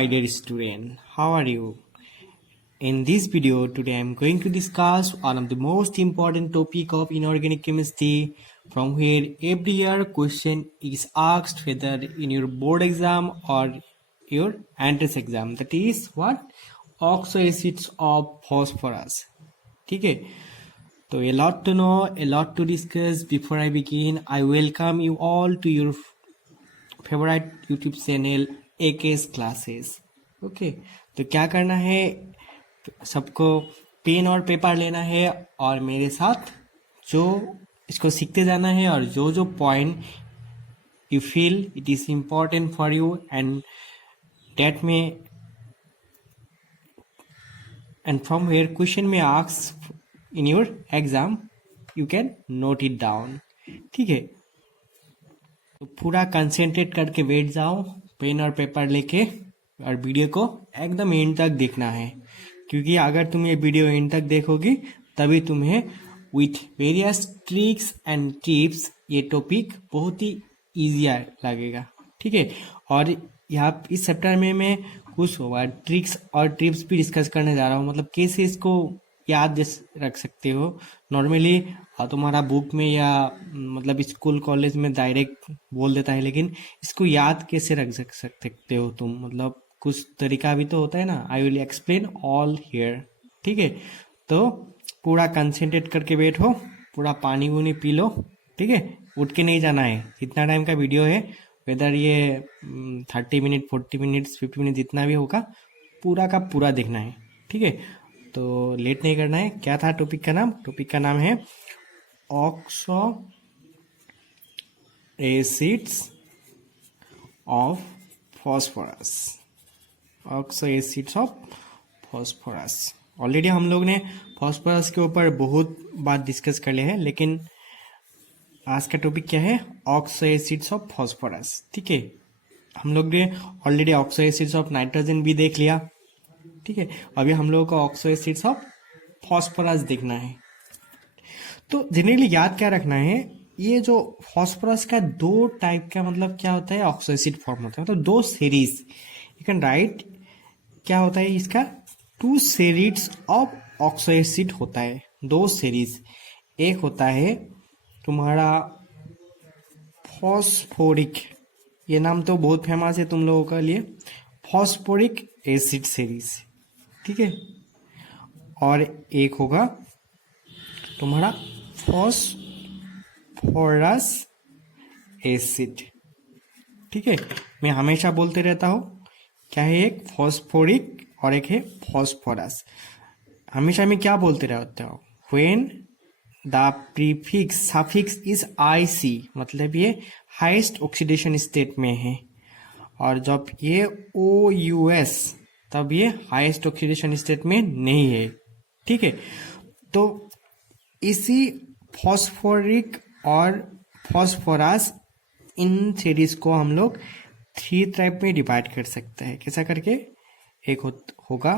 my dear student, how are you? In this video today I am going to discuss one of the most important topic of inorganic chemistry, from where every year question is asked whether in your board exam or your entrance exam, that is what? Oxoacids of phosphorus. ठीक है, तो a lot to know, a lot to discuss. Before I begin, I welcome you all to your favourite YouTube channel AK's classes. Okay, तो क्या करना है, सबको pen और paper लेना है और मेरे साथ जो इसको सीखते जाना है, और जो जो point you feel it is important for you and that में एंड फ्रॉम वेयर क्वेश्चन में ask in your exam you can note it down. ठीक है, तो पूरा कंसंट्रेट करके बैठ जाओ पेन और पेपर लेके, और वीडियो को एकदम एंड तक देखना है, क्योंकि अगर तुम ये वीडियो एंड तक देखोगी तभी तुम्हें with various tricks and tips ये टॉपिक बहुत ही ईजियर लगेगा। ठीक है, और यहाँ इस चैप्टर में मैं कुछ ट्रिक्स और टिप्स भी डिस्कस करने जा रहा हूँ, मतलब कैसे इसको याद रख सकते हो। नॉर्मली तुम्हारा बुक में या मतलब स्कूल कॉलेज में डायरेक्ट बोल देता है, लेकिन इसको याद कैसे रख सकते हो तुम, मतलब कुछ तरीका भी तो होता है ना। I will explain all here. ठीक है, तो पूरा कंसंट्रेट करके बैठो, पूरा पानी वूनी पी लो। ठीक है, उठ के नहीं जाना है। जितना टाइम का वीडियो है, वेदर ये 30 मिनट 40 मिनट्स 50 मिनट जितना भी होगा, पूरा का पूरा देखना है। ठीक है, तो लेट नहीं करना है। क्या था टॉपिक का नाम? टॉपिक का नाम है oxo acids of phosphorus. Oxo acids of phosphorus. Already हम लोग ने फॉस्फोरस के ऊपर बहुत बात डिस्कस कर लिया है, लेकिन आज का टॉपिक क्या है? Oxo acids of phosphorus. ठीक है, हम लोग ने already oxo acids of nitrogen भी देख लिया। ठीक है, अभी हम लोगों को ऑक्सो एसिड्स ऑफ फॉस्फोरस देखना है। तो जनरली याद क्या रखना है, ये जो फॉस्फोरस का दो टाइप का मतलब क्या होता है, ऑक्सो एसिड फॉर्म होता है, मतलब दो सीरीज यू कैन राइट। क्या होता है इसका? 2 सीरीज ऑफ ऑक्सो एसिड होता है, 2 सीरीज। एक होता है तुम्हारा फॉस्फोरिक, ये नाम तो बहुत फेमस है तुम लोगों के लिए, फॉस्फोरिक एसिड सीरीज। ठीक है, और एक होगा तुम्हारा फॉस्फोरस एसिड। ठीक है, मैं हमेशा बोलते रहता हूँ, क्या है? एक फॉस्फोरिक और एक है फॉस्फोरस। हमेशा मैं क्या बोलते रहता हूँ? When the prefix suffix is IC, मतलब ये हाईएस्ट ऑक्सीडेशन स्टेट में है, और जब ये OUS तब ये हाईएस्ट ऑक्सीडेशन स्टेट में नहीं है। ठीक है, तो इसी फॉस्फोरिक और फॉस्फोरस इन सीरीज को हम लोग 3 टाइप में डिवाइड कर सकते हैं। कैसा करके? एक होगा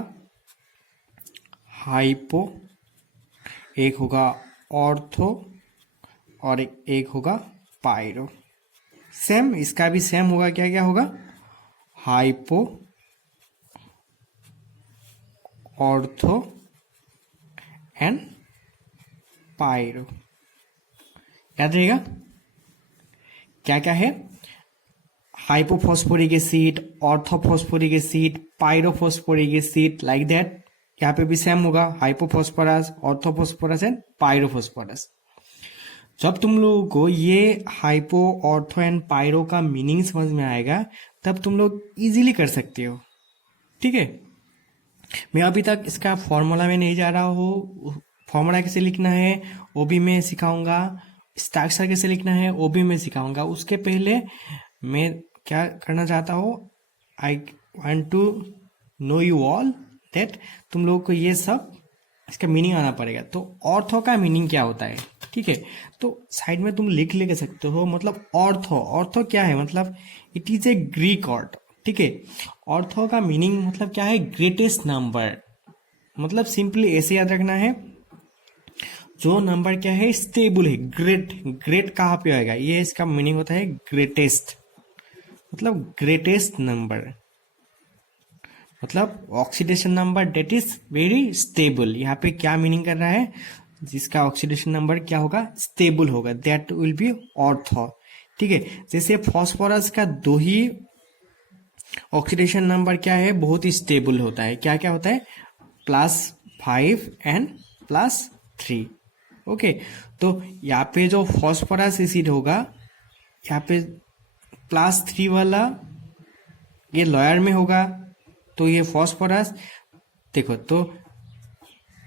हाइपो, एक होगा ऑर्थो, और एक होगा पायरो। सेम इसका भी सेम होगा। क्या क्या होगा? Hypo, ortho and pyro. याद रहेगा क्या क्या है? Hypophosphoric acid, orthophosphoric acid, pyrophosphoric acid, like that. यहाँ पे भी सेम होगा, हाइपोफॉस्फोरस, ऑर्थोफॉस्फोरस एंड पायरोफॉस्फोरस। जब तुम लोगों को ये हाइपो, ऑर्थो एंड पायरो का मीनिंग समझ में आएगा, तब तुम लोग इजीली कर सकते हो। ठीक है, मैं अभी तक इसका फॉर्मूला में नहीं जा रहा हूँ। फॉर्मूला कैसे लिखना है वो भी मैं सिखाऊंगा, स्ट्रक्चर कैसे लिखना है वो भी मैं सिखाऊंगा। उसके पहले मैं क्या करना चाहता हूँ, I want to know you all that तुम लोगों को ये सब इसका मीनिंग आना पड़ेगा। तो ऑर्थो का मीनिंग क्या होता है? ठीक है, तो साइड में तुम लिख सकते हो, मतलब ऑर्थो। ऑर्थो क्या है? मतलब it is A Greek word. ठीक है, ऑर्थो का मीनिंग मतलब क्या है? Greatest number. मतलब सिंपली ऐसे याद रखना है, जो नंबर क्या है? स्टेबल है। ग्रेट, ग्रेट कहाँ पे आएगा? ये इसका मीनिंग होता है ग्रेटेस्ट, मतलब ग्रेटेस्ट नंबर। मतलब oxidation number that is very stable. यहाँ पे क्या मीनिंग कर रहा है, जिसका ऑक्सीडेशन नंबर क्या होगा, स्टेबल होगा, दैट विल बी ऑर्थो। ठीक है, जैसे फॉस्फोरस का दो ही ऑक्सीडेशन नंबर क्या है, बहुत ही स्टेबल होता है। क्या क्या होता है, +5 एंड +3। ओके, तो यहाँ पे जो फॉस्फोरस एसिड होगा, यहाँ पे +3 वाला ये लोअर में होगा, तो ये फॉस्फोरस, देखो तो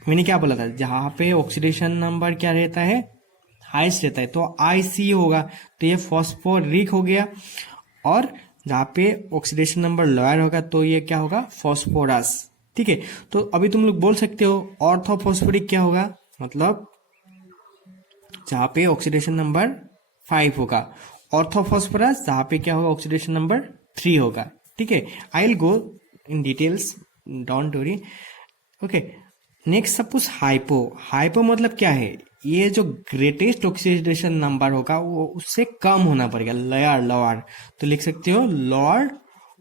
मैंने क्या बोला था, जहाँ पे ऑक्सीडेशन नंबर क्या रहता है, हाईएस्ट रहता है, तो IC होगा, तो ये फॉस्फोरिक हो गया। और जहाँ पे ऑक्सीडेशन नंबर लोअर होगा तो ये क्या होगा, फॉस्फोरस। ठीक है, तो अभी तुम लोग बोल सकते हो ऑर्थोफॉस्फोरिक क्या होगा, मतलब जहाँ पे ऑक्सीडेशन नंबर 5 होगा, ऑर्थोफॉस्फोरस जहाँ पे क्या होगा, ऑक्सीडेशन नंबर 3 होगा। ठीक है, I will go in details, don't worry. Okay, next suppose hypo. Hypo मतलब क्या है, ये जो ग्रेटेस्ट ऑक्सीडेशन नंबर होगा वो उससे कम होना पड़ेगा, लोअर लोअर, तो लिख सकते हो लोअर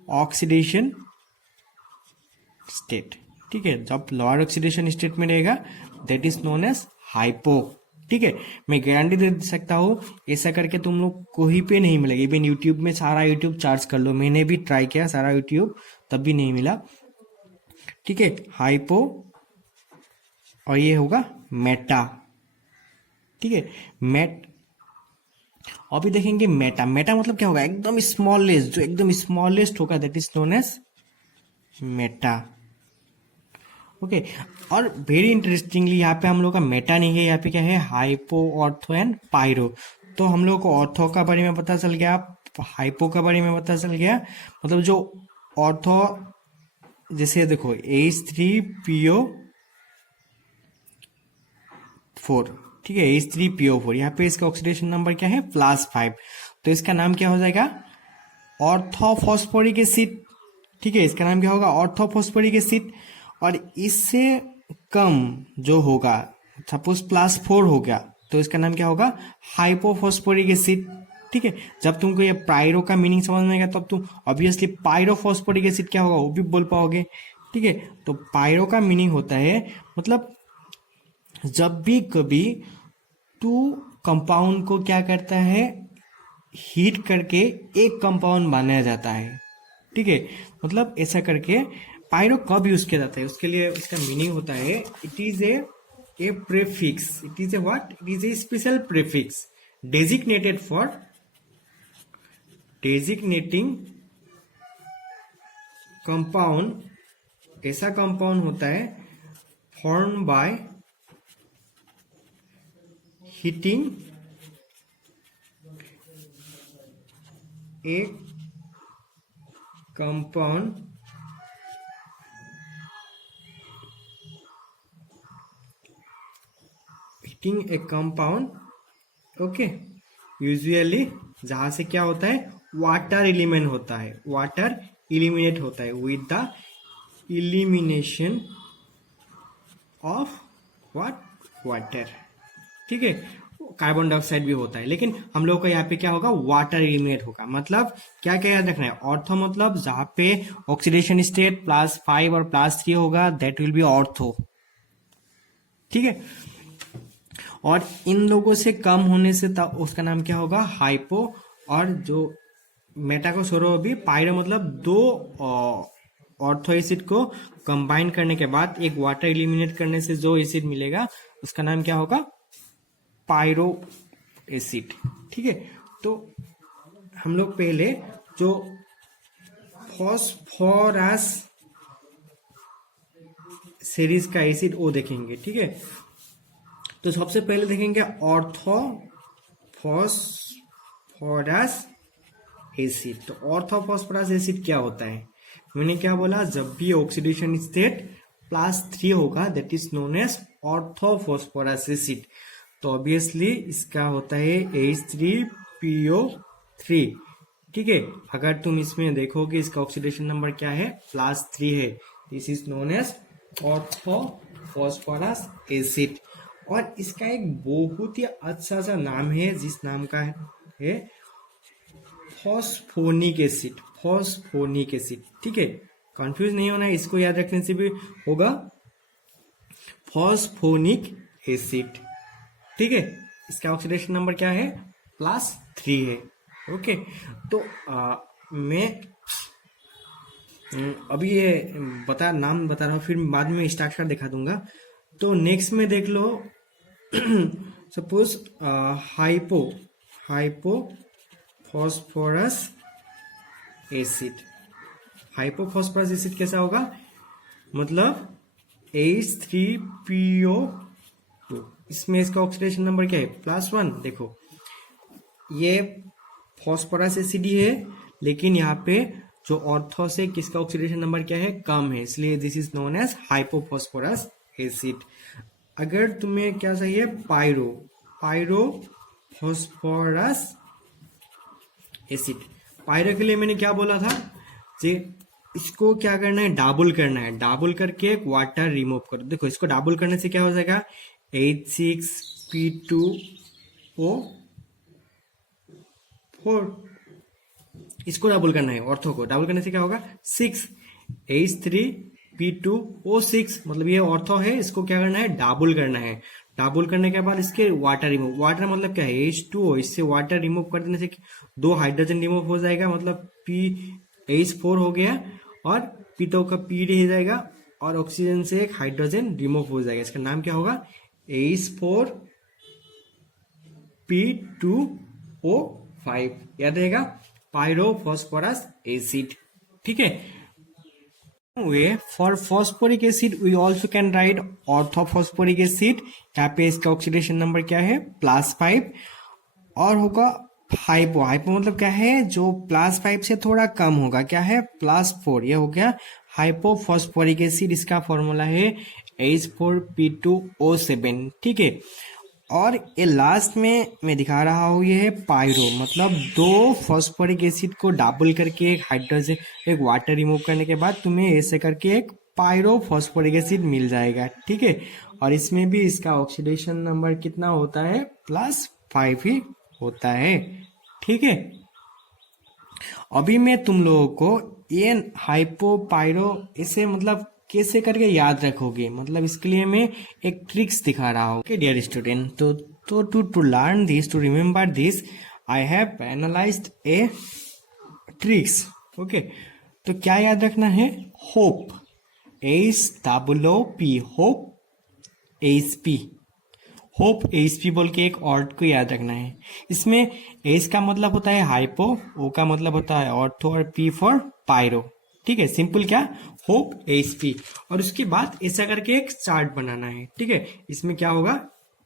ऑक्सीडेशन स्टेट। ठीक है, जब लोअर ऑक्सीडेशन स्टेट में रहेगा that is known as hypo. ठीक है, मैं गारंटी दे सकता हूँ ऐसा करके तुम लोग कोई पे नहीं मिलेगा। इवन यूट्यूब में सारा यूट्यूब सर्च कर लो, मैंने भी ट्राई किया सारा यूट्यूब, तब भी नहीं मिला। ठीक है, हाइपो, और ये होगा मेटा। ठीक है, अभी देखेंगे मेटा। मेटा मतलब क्या होगा, एकदम स्मॉलेस्ट, जो एकदम स्मॉलेस्ट होगा that is known as meta. Okay, और वेरी इंटरेस्टिंगली यहाँ पे हम लोग का मेटा नहीं है, यहाँ पे क्या है, हाइपो, ऑर्थो एंड पायरो। तो हम लोग को ऑर्थो का बारे में पता चल गया, हाइपो का बारे में पता चल गया। मतलब जो ऑर्थो, जैसे देखो H3PO4, ठीक है, H3PO4, यहाँ पे इसका ऑक्सीडेशन नंबर क्या है, +5, तो इसका नाम क्या हो जाएगा, ऑर्थोफॉस्फोरिक एसिड। ठीक है, इसका नाम क्या होगा, ऑर्थोफॉस्फोरिक एसिड। और इससे कम जो होगा, सपोज +4 हो गया, तो इसका नाम क्या होगा, हाइपोफॉस्फोरिक एसिड। ठीक है, जब तुमको ये पायरो का मीनिंग समझ में आएगा तब तुम ऑब्वियसली पायरोफॉस्फोरिक एसिड क्या होगा वो भी बोल पाओगे। ठीक है, तो पायरो का मीनिंग होता है, मतलब जब भी कभी टू कंपाउंड को क्या करता है, हीट करके एक कंपाउंड बनाया जाता है। ठीक है, मतलब ऐसा करके पायरो कब यूज किया जाता है, उसके लिए इसका मीनिंग होता है, it is a prefix, it is a what, it is a special prefix designated for designating compound, ऐसा कंपाउंड होता है form by heating a compound a compound. Okay, usually जहां से क्या होता है, वाटर एलिमेंट होता है, वाटर इलिमिनेट होता है with the elimination of what, water. ठीक है, कार्बन डाइऑक्साइड भी होता है, लेकिन हम लोग का यहाँ पे क्या होगा, वाटर इलिमिनेट होगा। मतलब क्या क्या याद रखना है, ऑर्थो मतलब जहां पे ऑक्सीडेशन स्टेट +5 और +3 होगा दैट विल बी ऑर्थो। ठीक है, और इन लोगों से कम होने से तब उसका नाम क्या होगा, हाइपो। और जो मेटा को छोड़ो अभी, पायरो मतलब दो ऑर्थो एसिड को कंबाइन करने के बाद एक वाटर एलिमिनेट करने से जो एसिड मिलेगा उसका नाम क्या होगा, पायरो एसिड। ठीक है, तो हम लोग पहले जो फॉस्फोरस सीरीज का एसिड वो देखेंगे। ठीक है, तो सबसे पहले देखेंगे ऑर्थोफॉस्फोरस एसिड। तो ऑर्थोफॉस्फोरस एसिड क्या होता है, मैंने क्या बोला, जब भी ऑक्सीडेशन स्टेट +3 होगा that is known as orthophosphorous acid. तो ऑब्वियसली इसका होता है H3PO3। ठीक है, अगर तुम इसमें देखोगे इसका ऑक्सीडेशन नंबर क्या है, +3 है, this is known as orthophosphorous acid. और इसका एक बहुत ही अच्छा सा नाम है, जिस नाम का है फॉस्फोनिक एसिड, फॉस्फोनिक एसिड। ठीक है, कंफ्यूज नहीं होना है, इसको याद रखने से भी होगा फॉस्फोनिक एसिड। ठीक है, इसका ऑक्सीडेशन नंबर क्या है, +3 है। ओके, तो मैं अभी ये नाम बता रहा हूँ, फिर बाद में स्ट्रक्चर दिखा दूंगा। तो नेक्स्ट में देख लो suppose hypo phosphorous acid. Hypophosphorous acid कैसा होगा, मतलब H3PO2। इसमें इसका ऑक्सीडेशन नंबर क्या है, +1। देखो ये फॉस्फोरस एसिड ही है, लेकिन यहाँ पे जो ऑर्थो से किसका ऑक्सीडेशन नंबर क्या है, कम है, इसलिए this is known as hypophosphorous acid. अगर तुम्हें क्या चाहिए, पायरोफॉस्फोरस एसिड। पायरो के लिए मैंने क्या बोला था जे इसको क्या करना है, डाबल करना है, डाबल करके वाटर रिमूव करो। देखो इसको डाबल करने से क्या हो जाएगा, H6P2O4। इसको डबल करना है, ऑर्थो को डबल करने से क्या होगा, 6 H3P2O6, मतलब ये ऑर्थो है, इसको क्या करना है, डबल करना है। डबल करने के बाद इसके वाटर रिमूव, वाटर मतलब क्या है, H2O, इससे वाटर रिमूव कर देने से 2 हाइड्रोजन रिमूव हो जाएगा, मतलब H4 हो गया, और P2 का P रह जाएगा, और ऑक्सीजन से एक हाइड्रोजन रिमूव हो जाएगा। इसका नाम क्या होगा, H4P2O5, याद रहेगा, पायरोफॉस्फोरस एसिड। ठीक है, for phosphoric acid we also can write orthophosphoric acid. यहाँ पे इसका ऑक्सीडेशन नंबर क्या है, +5, और होगा हाइपो। हाइपो मतलब क्या है, जो +5 से थोड़ा कम होगा, क्या है, +4। ये हो गया हाइपोफॉस्फोरिक एसिड। इसका फॉर्मूला है H4P2O7। ठीक है, और ये लास्ट में मैं दिखा रहा हूँ, ये है पायरो, मतलब 2 फॉस्फोरिक एसिड को डबल करके एक हाइड्रोजन, एक वाटर रिमूव करने के बाद तुम्हें ऐसे करके एक पायरो फॉस्फोरिक एसिड मिल जाएगा। ठीक है, और इसमें भी इसका ऑक्सीडेशन नंबर कितना होता है, +5 ही होता है। ठीक है, अभी मैं तुम लोगों को ये हाइपो पायरो इसे मतलब कैसे करके याद रखोगे, मतलब इसके लिए मैं एक ट्रिक्स दिखा रहा हूँ। ओके डियर स्टूडेंट, तो to learn this, to remember this, I have analysed a tricks. Okay, तो क्या याद रखना है, hope, HOOP, hope HP, hope HP बोल के एक ऑर्ड को याद रखना है। इसमें H का मतलब होता है हाइपो, O का मतलब होता है ऑर्थो, और P फॉर पायरो। ठीक है, सिंपल क्या, होप HP, और उसके बाद ऐसा करके एक चार्ट बनाना है। ठीक है, इसमें क्या होगा,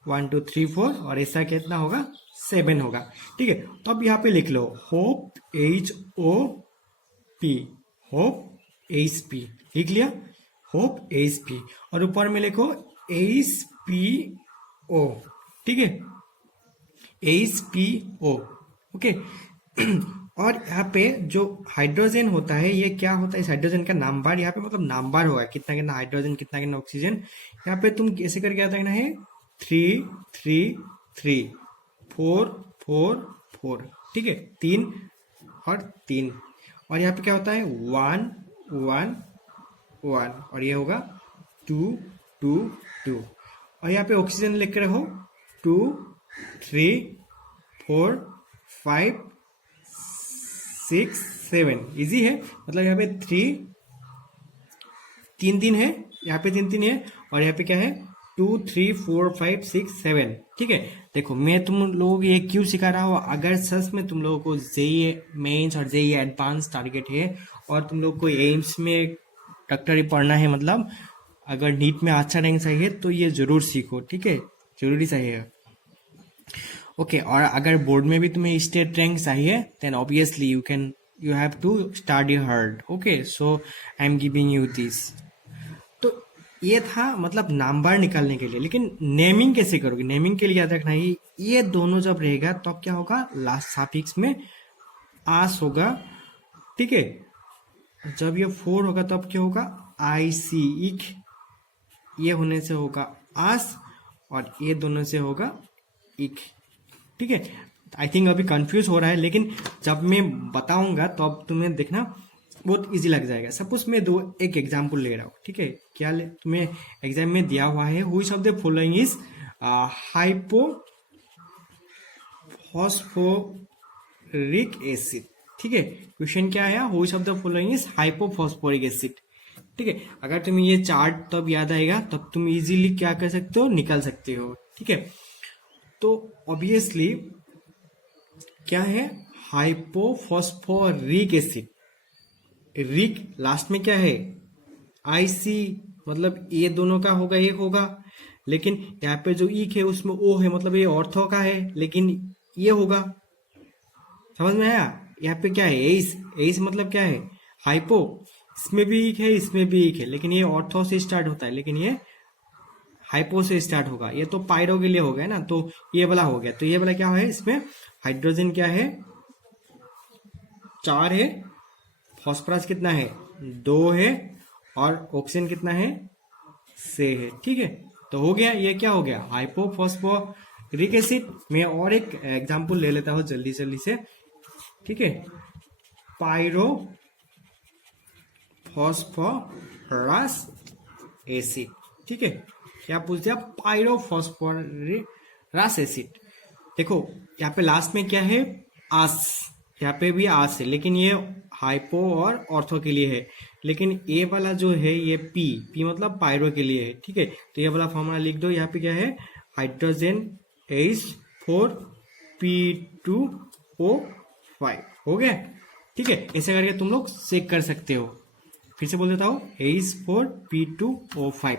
1 2 3 4, और ऐसा कितना होगा, 7 होगा। ठीक है, तो अब यहाँ पे लिख लो होप HOP, होप HP, लिख लिया, होप HP, और ऊपर में लिखो HPO। ठीक है, HPO। ओके, और यहाँ पे जो हाइड्रोजन होता है, ये क्या होता है, इस हाइड्रोजन का नंबर, यहाँ पे मतलब नंबर होगा, कितना कितना हाइड्रोजन, कितना कितना ऑक्सीजन। यहाँ पे तुम कैसे करके याद रखना है, 3 3 3 4 4 4। ठीक है, 3 और 3, और यहाँ पे क्या होता है, 1 1 1, और ये होगा 2 2 2, और यहाँ पे ऑक्सीजन लिख के रखो 2 3 4 5 6 7। इजी है, मतलब यहाँ पे 3 है, यहाँ पे 3 है, और यहाँ पे क्या है, 2 3 4 5 6 7। ठीक है, देखो मैं तुम लोगों को ये क्यों सिखा रहा हूँ, अगर सच में तुम लोगों को जेईई मेंस और जेईई एडवांस टारगेट है, और तुम लोग को एम्स में डॉक्टरी पढ़ना है, मतलब अगर नीट में अच्छा रैंक चाहिए, तो ये जरूर सीखो। ठीक है, जरूरी चाहिए। ओके, और अगर बोर्ड में भी तुम्हें स्टेट रैंक चाहिए, then obviously you have to study hard. Okay, so I am giving you this. तो ये था मतलब नंबर निकालने के लिए, लेकिन नेमिंग कैसे करोगे, नेमिंग के लिए याद रखना है, ये दोनों जब रहेगा तब तो क्या होगा, लास्ट सफिक्स में आस होगा। ठीक है, जब ये 4 होगा तब क्या होगा, IC, इक, ये होने से होगा आस, और ये दोनों से होगा इक। ठीक है, आई थिंक अभी कंफ्यूज हो रहा है, लेकिन जब मैं बताऊंगा तो अब तुम्हें देखना बहुत इजी लग जाएगा। सपोज मैं एक एग्जांपल ले रहा हूँ, ठीक है। तुम्हें एग्जाम में दिया हुआ है, which of the following is hypophosphoric acid, ठीक है। क्वेश्चन क्या है, which of the following is hypophosphoric acid, ठीक है। अगर तुम्हें ये चार्ट तब याद आएगा तब तुम इजीली क्या कर सकते हो, निकाल सकते हो, ठीक है। तो ऑब्वियसली क्या है, हाइपोफॉस्फोरिक एसिड, रिक लास्ट में क्या है, आईसी, मतलब ये दोनों का होगा, एक होगा। लेकिन यहाँ पे जो ईक है उसमें ओ है, मतलब ये ऑर्थो का है, लेकिन ये होगा। समझ में आया। यहाँ पे क्या है, एस, एस मतलब क्या है, हाइपो। इसमें भी ईक है, इसमें भी ईक है, लेकिन ये ऑर्थो से स्टार्ट होता है, लेकिन ये हाइपो से स्टार्ट होगा। ये तो पायरो के लिए हो गया ना, तो ये वाला हो गया। तो ये वाला क्या है, इसमें हाइड्रोजन क्या है, 4 है, फॉस्फोरस कितना है, 2 है, और ऑक्सीजन कितना है, 6 है, ठीक है। तो हो गया, ये क्या हो गया, हाइपोफॉस्फोरिक एसिड। मैं और एक एग्जांपल ले लेता हूँ जल्दी जल्दी से, ठीक है। पायरो फॉस्फोरस एसिड, ठीक है। क्या पूछ दिया, पायरो फॉस्फोरस एसिड। देखो यहाँ पे लास्ट में क्या है, आस, यहाँ पे भी आस है, लेकिन ये हाइपो और ऑर्थो के लिए है। लेकिन ए वाला जो है ये पी, पी मतलब पायरो के लिए है, ठीक है। तो ये वाला फॉर्मूला लिख दो। यहाँ पे क्या है, हाइड्रोजन H4P2O5, हो गया, ठीक है। ऐसे करके तुम लोग चेक कर सकते हो। फिर से बोल देता हूँ, H4P2O5,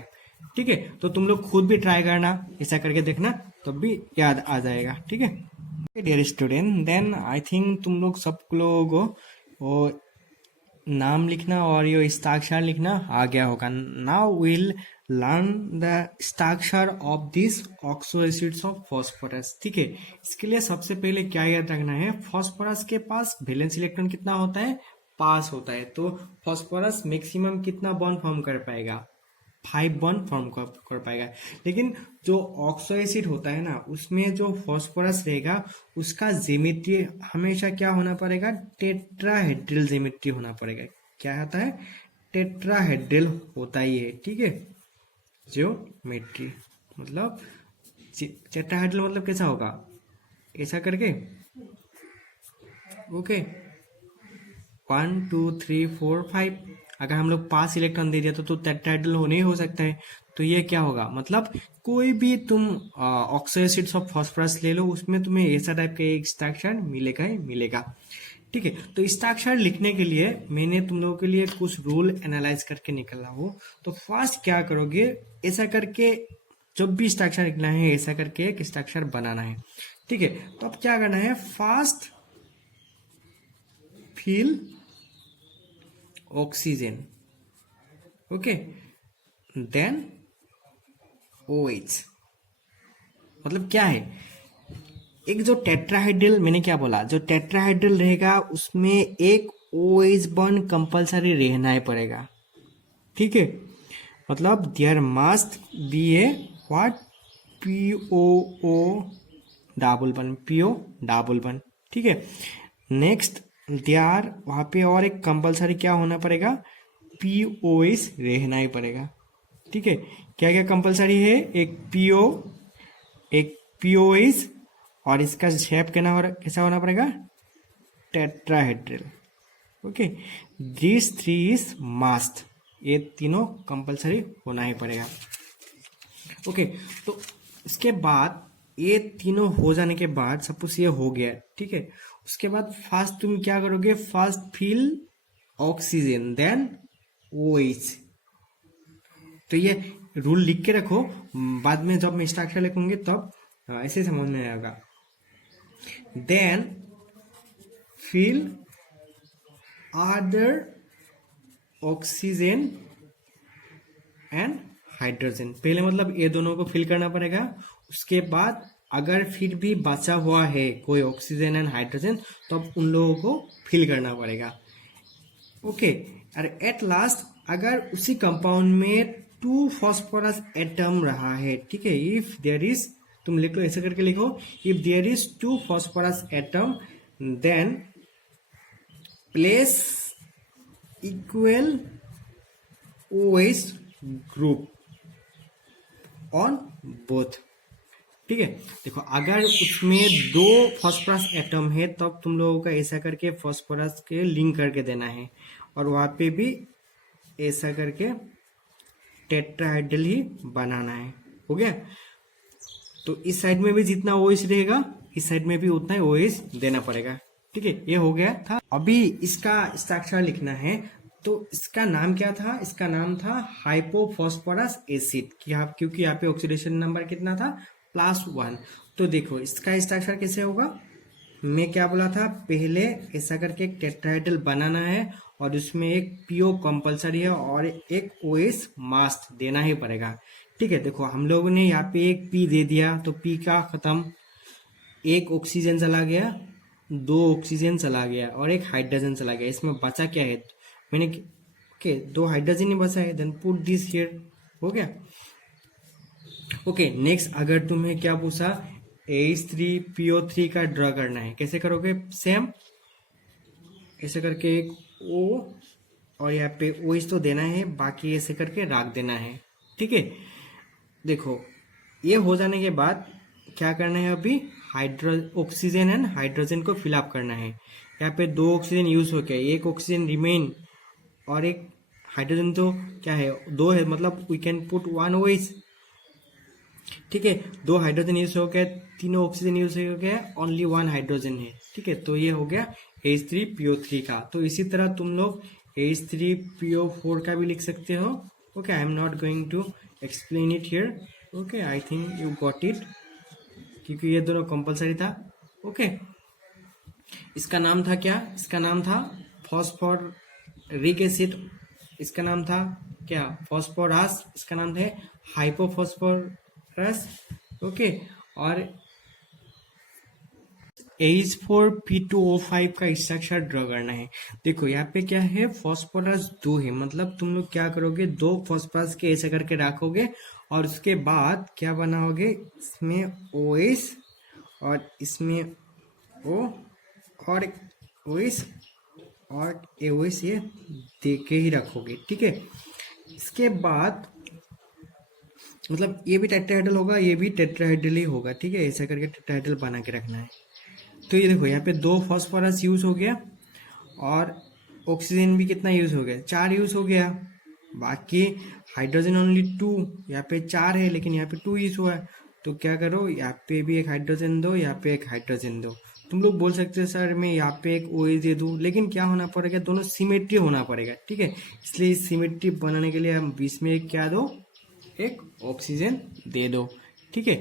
ठीक है। तो तुम लोग खुद भी ट्राई करना, ऐसा करके देखना, तब भी याद आ जाएगा, ठीक है। Dear student, then I think तुम लोग सब लोग वो नाम लिखना और ये हस्ताक्षर लिखना आ गया होगा। नाउ विल लर्न द हस्ताक्षर of this oxo acids of phosphorus, ठीक है। इसके लिए सबसे पहले क्या याद रखना है, फॉस्फोरस के पास वैलेंस इलेक्ट्रॉन कितना होता है, 5 होता है। तो फॉस्फोरस मैक्सिमम कितना बॉन्ड फॉर्म कर पाएगा, 5 बॉन्ड फॉर्म कर पाएगा। लेकिन जो ऑक्सो एसिड होता है ना, उसमें जो फॉस्फोरस रहेगा उसका ज्योमेट्री हमेशा क्या होना पड़ेगा, टेट्राहेड्रल ज्योमेट्री होना पड़ेगा। क्या होता है, टेट्राहेड्रल होता ही है, ठीक है। ज्योमेट्री मतलब टेट्राहेड्रल मतलब कैसा होगा, ऐसा करके, ओके। 1 2 3 4 5, अगर हम लोग 5 इलेक्ट्रॉन दे दिया तो टेट्राहेड्रल हो नहीं हो सकता है। तो ये क्या होगा, मतलब कोई भी तुम ऑक्सो एसिड्स ऑफ फॉस्फोरस ले लो, उसमें तुम्हें ऐसा टाइप का एक स्ट्रक्चर मिलेगा ही मिलेगा, ठीक है। तो स्ट्रक्चर लिखने के लिए मैंने तुम लोगों के लिए कुछ रूल एनालाइज करके निकला हो। तो फर्स्ट क्या करोगे, ऐसा करके जब भी स्ट्रक्चर लिखना है ऐसा करके एक स्ट्रक्चर बनाना है, ठीक है। तो अब क्या करना है, first fill oxygen, okay, then OH। मतलब क्या है, एक जो टेट्राहाइड्रल, मैंने क्या बोला, जो टेट्राहाइड्रल रहेगा उसमें एक OH बॉन्ड कंपलसरी रहना ही पड़ेगा, ठीक है। मतलब there must be a what, POO double bond, PO double bond, ठीक है। नेक्स्ट देयर, वहां पे और एक कंपलसरी क्या होना पड़ेगा, POS रहना ही पड़ेगा, ठीक है। क्या क्या कंपलसरी है, एक PO, एक POS, और इसका शेप कैसा होना पड़ेगा, tetrahedral, okay. This 3 is must, ये तीनों कंपलसरी होना ही पड़ेगा, ओके। तो इसके बाद ये तीनों हो जाने के बाद, सपोज ये हो गया, ठीक है। उसके बाद फर्स्ट तुम क्या करोगे, first fill oxygen then OH। तो ये रूल लिख के रखो, बाद में जब मैं स्ट्रक्चर लिखूंगी तब ऐसे समझ में आएगा। Then fill other oxygen and hydrogen, पहले मतलब ये दोनों को फिल करना पड़ेगा। उसके बाद अगर फिर भी बचा हुआ है कोई ऑक्सीजन एंड हाइड्रोजन, तो अब उन लोगों को फिल करना पड़ेगा, ओके। और एट लास्ट अगर उसी कंपाउंड में 2 फॉस्फोरस एटम रहा है, ठीक है, इफ देयर इज, तुम लिख लो ऐसे करके लिखो, if there is 2 phosphorus atom then place equal OH group on both. ठीक है, देखो अगर उसमें दो फॉस्फोरस एटम है तब तुम लोगों का ऐसा करके फॉस्फोरस के लिंक करके देना है, और वहां पे भी ऐसा करके टेट्राहाइड्रल ही बनाना है। हो गया, तो इस साइड में भी जितना OH रहेगा इस साइड में भी उतना ही OH देना पड़ेगा। ठीक है, ये हो गया था। अभी इसका स्ट्रक्चर लिखना है, तो इसका नाम क्या था? इसका नाम था हाइपोफॉस्फोरस एसिड, क्योंकि यहाँ पे ऑक्सीडेशन नंबर कितना था? +1। तो देखो इसका स्ट्रक्चर कैसे होगा, मैं क्या बोला था, पहले ऐसा करके एक टेट्राहाइड्रल बनाना है और उसमें एक PO कंपलसरी है और एक OH मास्ट देना ही पड़ेगा। ठीक है, देखो हम लोगों ने यहाँ पे एक P दे दिया तो P का खत्म, एक ऑक्सीजन चला गया, दो ऑक्सीजन चला गया और एक हाइड्रोजन चला गया। इसमें बचा क्या है? मैंने ओके, दो हाइड्रोजन ही बचा है, देन पुट दिस हियर। हो गया। ओके, नेक्स्ट अगर तुम्हें क्या पूछा, H3PO3 का ड्रा करना है, कैसे करोगे? सेम ऐसे करके एक O और यहाँ पे OH तो देना है, बाकी ऐसे करके रख देना है। ठीक है, देखो ये हो जाने के बाद क्या करना है, अभी ऑक्सीजन एंड हाइड्रोजन को फिलअप करना है। यहाँ पे दो ऑक्सीजन यूज हो गया, एक ऑक्सीजन रिमेन और एक हाइड्रोजन तो क्या है, दो है, मतलब वी कैन पुट 1 OH। ठीक है, दो हाइड्रोजन यूज हो गया, तीनों ऑक्सीजन यूज हो गया, ओनली 1 हाइड्रोजन है। ठीक है, तो ये हो गया H3PO3 का। तो इसी तरह तुम लोग H3PO4 का भी लिख सकते हो। Okay, I am not going to explain it here. Okay, I think you got it, क्योंकि ये दोनों कंपलसरी था। ओके, इसका नाम था क्या? इसका नाम था फॉस्फोरिक एसिड। इसका नाम था क्या? फॉस्फोरस। इसका नाम था हाइपोफॉस्फोरस। ओके, और H4P2O5 का स्ट्रक्चर ड्रॉ करना है। देखो यहाँ पे क्या है, फॉस्फोरस 2 है, मतलब तुम लोग क्या करोगे, दो फॉस्फोरस के ऐसे करके रखोगे और उसके बाद क्या बनाओगे, इसमें OH और इसमें O और OH और OH ये दे के ही रखोगे। ठीक है, इसके बाद मतलब ये भी टेट्राहाइड्रल होगा, ये भी टेट्राहाइड्रल ही होगा। ठीक है, ऐसा करके टेट्राहाइड्रल बना के रखना है। तो ये देखो यहाँ पे दो फॉस्फोरस यूज हो गया और ऑक्सीजन भी कितना यूज हो गया, 4 यूज हो गया। बाकी हाइड्रोजन ओनली 2, यहाँ पे 4 है लेकिन यहाँ पे 2 यूज हुआ है। तो क्या करो, यहाँ पे भी एक हाइड्रोजन दो, यहाँ पे एक हाइड्रोजन दो। तुम लोग बोल सकते हो सर मैं यहाँ पे एक OH दे दूँ, लेकिन क्या होना पड़ेगा, दोनों सिमेट्री होना पड़ेगा। ठीक है, इसलिए सिमेट्री बनाने के लिए हम बीच में एक क्या दो, एक ऑक्सीजन दे दो। ठीक है,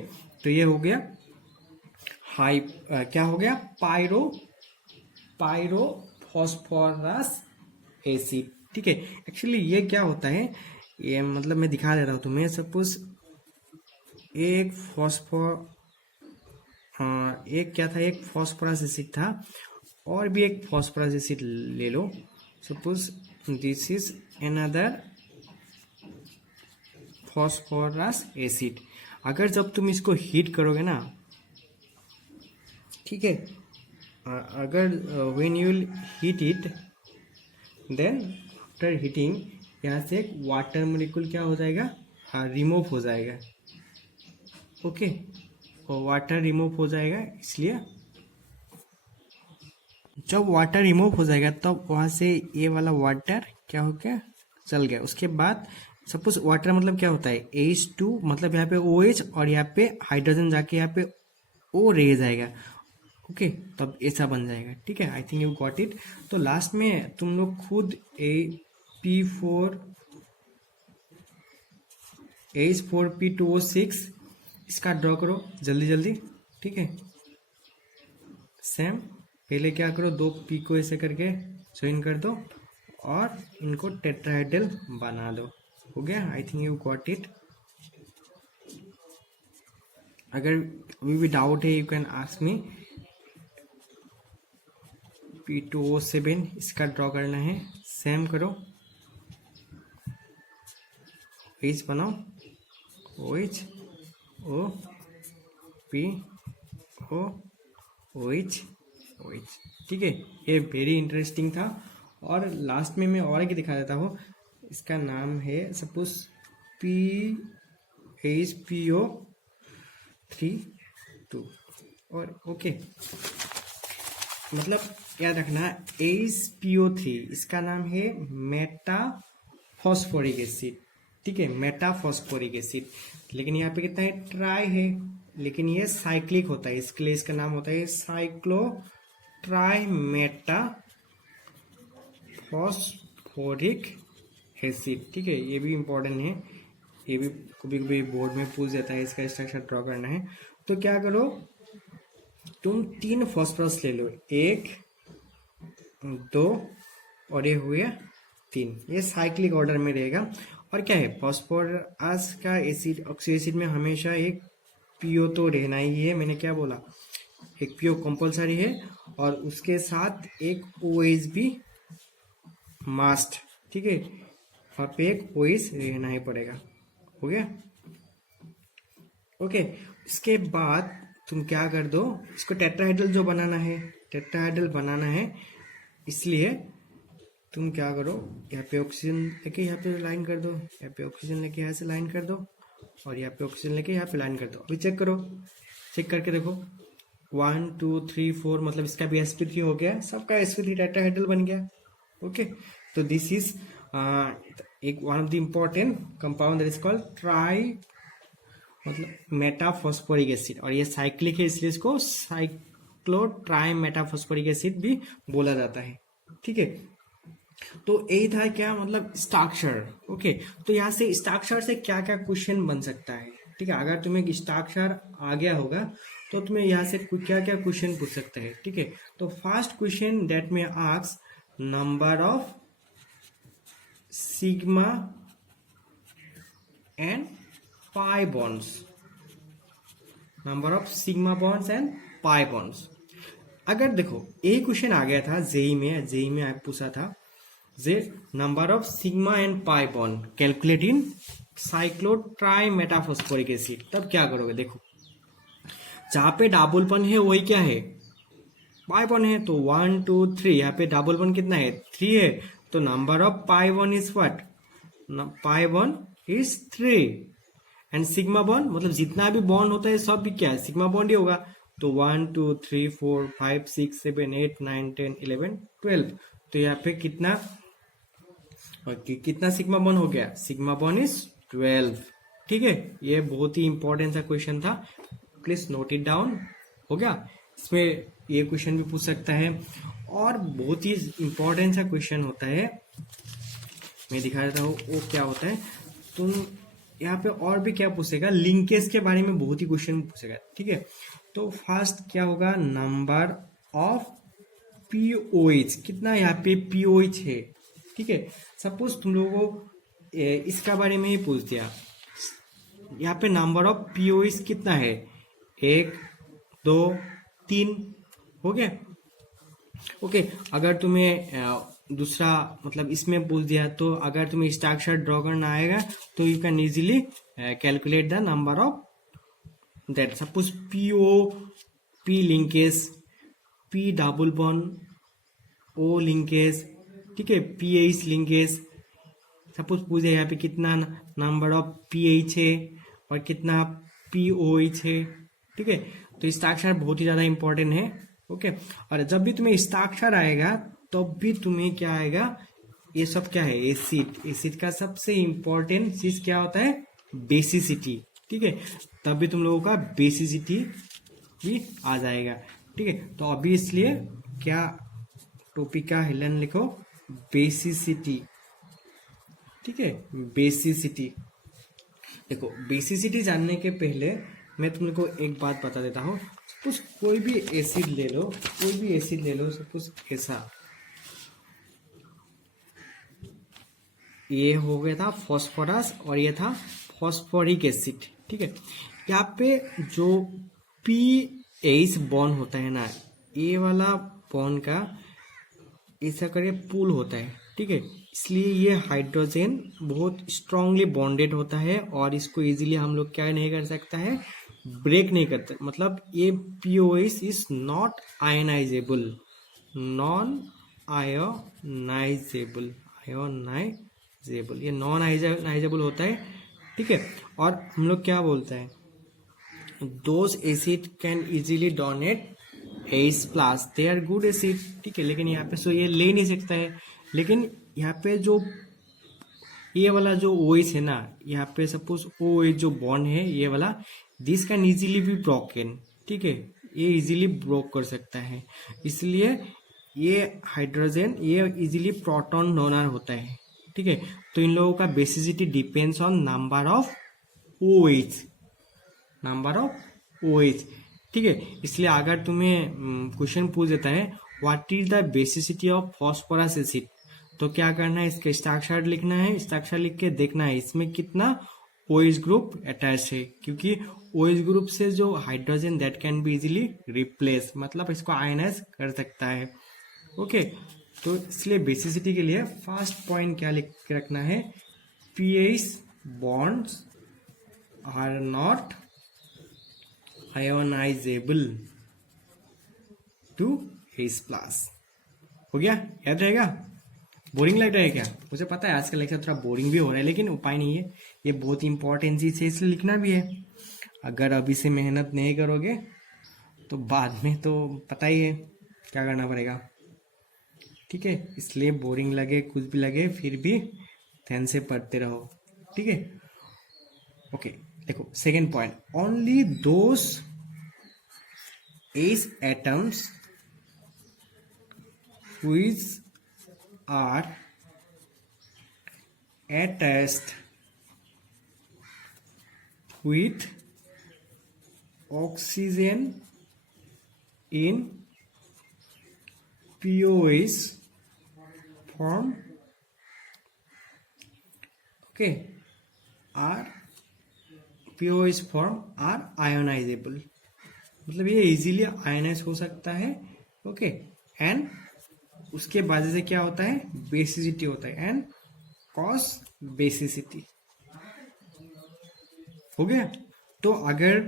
तो ये हो गया क्या हो गया, पायरोफॉस्फोरस एसिड। ठीक है, एक्चुअली ये क्या होता है, ये मतलब मैं दिखा दे रहा हूँ तुम्हें। सपोज एक एक क्या था, एक फॉस्फोरस एसिड था और भी एक फॉस्फोरस एसिड ले लो। Suppose this is another phosphorous acid. अगर जब तुम इसको हीट करोगे ना, ठीक है, अगर when you will heat it, then after heating यहाँ से एक वाटर मोलिक्यूल क्या हो जाएगा, रिमूव हो जाएगा। ओके, और वाटर रिमूव हो जाएगा, इसलिए जब वाटर रिमूव हो जाएगा तब वहाँ से ये वाला वाटर क्या हो गया, चल गया। उसके बाद सपोज वाटर मतलब क्या होता है, H2, मतलब यहाँ पे OH और यहाँ पे हाइड्रोजन जाके यहाँ पे O रह जाएगा। ओके, तब ऐसा बन जाएगा। ठीक है, आई थिंक यू गॉट इट। तो लास्ट में तुम लोग खुद H4P2O6 इसका ड्रॉ करो जल्दी जल्दी। ठीक है, सेम पहले क्या करो, दो P को ऐसे करके ज्वाइन कर दो और इनको टेट्राहाइड्रल बना दो। हो गया, आई थिंक यू गॉट इट। अगर भी डाउट है you can ask me. P2O7 इसका ड्रॉ करना है, सेम करो, OH बनाओ, OH O P O OH OH। ठीक है, ये वेरी इंटरेस्टिंग था और लास्ट में मैं और एक दिखा देता हूँ, इसका नाम है सपोज PHPO3 और ओके, मतलब याद रखना HPO3 इसका नाम है मेटा फॉस्फोरिक एसिड, ठीक है, मेटा फॉस्फोरिक एसिड। लेकिन यहाँ पे कितना है, ट्राई है, लेकिन ये साइक्लिक होता है, इसके लिए इसका नाम होता है cyclo try Meta phosphoric acid, ठीक है। ये भी इम्पोर्टेंट है, ये भी कभी कभी बोर्ड में पूछ देता है, इसका स्ट्रक्चर ड्रॉ करना है। तो क्या करो, तुम 3 फॉस्फोरस ले लो, 1 2 और ये हुए 3, ये साइक्लिक ऑर्डर में रहेगा। और क्या है, फॉस्फोरस का एसिड ऑक्सी एसिड में हमेशा एक पीओ तो रहना ही है, मैंने क्या बोला, एक पीओ कंपलसरी है और उसके साथ एक ओएच भी मस्ट, ठीक है, वहाँ पे एक ओएच रहना ही पड़ेगा। हो गया, ओके। इसके बाद तुम क्या कर दो, इसको टेट्राहेड्रल जो बनाना है, टेट्राहेड्रल बनाना है, इसलिए तुम क्या करो, यहाँ पे ऑक्सीजन लेके यहाँ पे लाइन कर दो, यहाँ पे ऑक्सीजन लेके यहाँ से लाइन कर दो और यहाँ पे ऑक्सीजन लेके यहाँ पे लाइन कर दो। अभी चेक करो, चेक करके देखो 1 2 3 4, मतलब इसका भी sp3 हो गया, सबका sp3 टेट्राहेड्रल बन गया। ओके, तो दिस इज एक one of the important compound that is called try मतलब मेटाफॉस्फोरिक एसिड, और ये साइक्लिक है इसलिए इसको साइक्लो ट्राई मेटाफॉस्फोरिक एसिड भी बोला जाता है, ठीक है। तो यही था क्या, मतलब स्ट्रक्चर। ओके, तो यहाँ से स्ट्रक्चर से क्या क्या क्वेश्चन बन सकता है, ठीक है। अगर तुम्हें स्ट्रक्चर आ गया होगा तो तुम्हें यहाँ से क्या क्या क्वेश्चन पूछ सकते हैं, ठीक है। तो फर्स्ट क्वेश्चन दैट में ask number of sigma and pi bonds, number of sigma bonds and pi bonds. अगर देखो यही क्वेश्चन आ गया था जेई में आप पूछा था, जे number of sigma and pi bond calculate in cyclo tri metaphosphoric acid, तब क्या करोगे, देखो जहां पे डबल बॉन्ड है वही क्या है, पाई बॉन्ड है, तो 1 2 3, यहाँ पे डबल बॉन्ड कितना है, 3 है, तो number of pi bond is what, pi bond is 3 and sigma bond मतलब जितना भी बॉन्ड होता है सब भी क्या है, सिग्मा बॉन्ड ही होगा। तो 1 2 3 4 5 6 7 8 9 10 11 12, तो यहाँ पे कितना कितना सिग्मा बॉन्ड हो गया, सिग्मा बॉन्ड इज 12, ठीक है। ये बहुत ही इंपॉर्टेंट सा क्वेश्चन था, प्लीज नोट इट डाउन। हो गया, इसमें ये क्वेश्चन भी पूछ सकता है, और बहुत ही इंपॉर्टेंट सा क्वेश्चन होता है, मैं दिखा देता हूँ वो क्या होता है। तुम यहाँ पे और भी क्या पूछेगा, लिंकेज के बारे में बहुत ही क्वेश्चन पूछेगा, ठीक है। तो फर्स्ट क्या होगा, नंबर ऑफ पीओएच, कितना यहाँ पे पीओएच है, ठीक है। सपोज तुम लोगों को इसका बारे में ही पूछ दिया, यहाँ पे नंबर ऑफ पीओएच कितना है, 1 2 3, हो गया। ओके, अगर तुम्हें दूसरा मतलब इसमें पूछ दिया, तो अगर तुम्हें स्ट्रक्चर ड्रॉ करना आएगा तो you can easily calculate the number of that, suppose PO P linkage, P double bond O linkage, ठीक है, पीएच लिंकेज। सपोज पूछ दिया यहाँ पे कितना नंबर ऑफ पीएच है और कितना पीओएच है, ठीक है। तो स्ट्रक्चर बहुत ही ज्यादा इंपॉर्टेंट है, ओके। और जब भी तुम्हें स्ट्रक्चर आएगा तब भी तुम्हें क्या आएगा, ये सब क्या है, एसिड, एसिड का सबसे इंपॉर्टेंट चीज क्या होता है, बेसिसिटी, ठीक है। तब भी तुम लोगों का बेसिसिटी भी आ जाएगा, ठीक है। तो अभी इसलिए क्या टॉपिक का हेडलाइन लिखो, बेसिसिटी, ठीक है, बेसिसिटी। देखो बेसिसिटी जानने के पहले मैं तुम लोग को एक बात बता देता हूँ। सपोज कोई भी एसिड ले लो, कोई भी एसिड ले लो, सपोज ऐसा, ये हो गया था फॉस्फोरस और ये था फॉस्फोरिक एसिड, ठीक है। यहाँ पे जो पीएच बॉन्ड होता है ना, ये वाला बॉन्ड का ऐसा करके पुल होता है, ठीक है। इसलिए ये हाइड्रोजन बहुत स्ट्रांगली बॉन्डेड होता है और इसको इजीली हम लोग क्या नहीं कर सकता है, ब्रेक नहीं करते, मतलब ये POH is not ionisable, non ionisable, ये नॉन आयोनाइजेबल होता है, ठीक है। और हम लोग क्या बोलते हैं, those acid can easily donate H plus, they are good acid, ठीक है। लेकिन यहाँ पे सो ये ले नहीं सकता है, लेकिन यहाँ पे जो ये वाला जो OH है ना, यहाँ पे सपोज OH जो बॉन्ड है ये वाला, this can easily be broken, ठीक है, ये इजीली ब्रोक कर सकता है, इसलिए ये हाइड्रोजन ये इजीली प्रोटॉन डोनर होता है, ठीक है। तो इन लोगों का basicity depends on number of OH, ठीक है। इसलिए अगर तुम्हें क्वेश्चन पूछ देता है what is the basicity of phosphorous acid, तो क्या करना है, इसका स्ट्रक्चर लिखना है, स्ट्रक्चर लिख के देखना है इसमें कितना OH ग्रुप अटैच है, क्योंकि OH ग्रुप से जो hydrogen that can be easily replace, मतलब इसको आयनाइज कर सकता है, ओके। तो इसलिए बेसिसिटी के लिए फर्स्ट पॉइंट क्या लिख के रखना है, pH bonds are not ionisable to H plus. हो गया, याद रहेगा। बोरिंग लग रहा है क्या, मुझे पता है आज का लेक्चर थोड़ा बोरिंग भी हो रहा है, लेकिन उपाय नहीं है, ये बहुत इंपॉर्टेंट चीज है, इसलिए लिखना भी है। अगर अभी से मेहनत नहीं करोगे तो बाद में तो पता ही है क्या करना पड़ेगा, ठीक है। इसलिए बोरिंग लगे कुछ भी लगे फिर भी ध्यान से पढ़ते रहो, ठीक है। ओके, देखो second point, only those H atoms which are attached with oxygen in POH form, okay, are POH form are ionizable, मतलब ये इजीली आयनाइज हो सकता है, ओके। एंड उसके बाद से क्या होता है, बेसिसिटी होता है, एंड कॉस बेसिसिटी, हो गया। तो अगर